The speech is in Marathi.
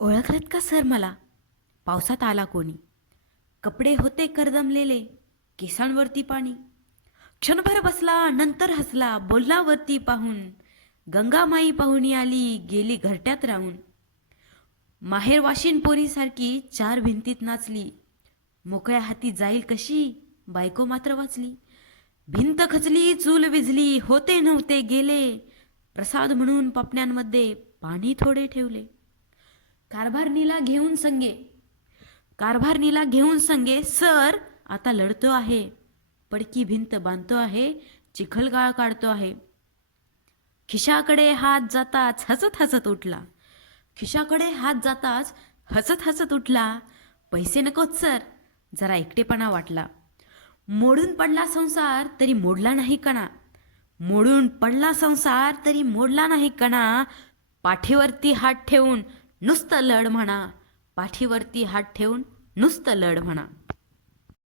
ओळखलत का सर मला? पावसात आला कोणी. कपडे होते करदमलेले, केसांवरती पाणी. क्षणभर बसला, नंतर हसला, बोलला वरती पाहून. गंगामाई पाहुणी आली, गेली घरट्यात राहून. माहेर वाशिन पोरीसारखी चार भिंतीत नाचली. मोकळ्या हाती जाईल कशी, बायको मात्र वाचली. भिंत खचली, चूल विझली, होते नव्हते गेले. प्रसाद म्हणून पापण्यांमध्ये पाणी थोडे ठेवले. कारभारणीला घेऊन संगे कारभारणीला घेऊन संगे सर आता लढतो आहे. पडकी भिंत बांधतो आहे, चिखलगाळ काढतो आहे. खिशाकडे हात जाताच हसत हसत उठला. खिशाकडे हात जाताच हसत हसत उठला. पैसे नकोत सर, जरा एकटेपणा वाटला. मोडून पडला संसार तरी मोडला नाही कणा. मोडून पडला संसार तरी मोडला नाही कणा. पाठीवरती हात ठेवून नुसतं लढ म्हणा. पाठीवरती हात ठेवून नुसतं लढ म्हणा.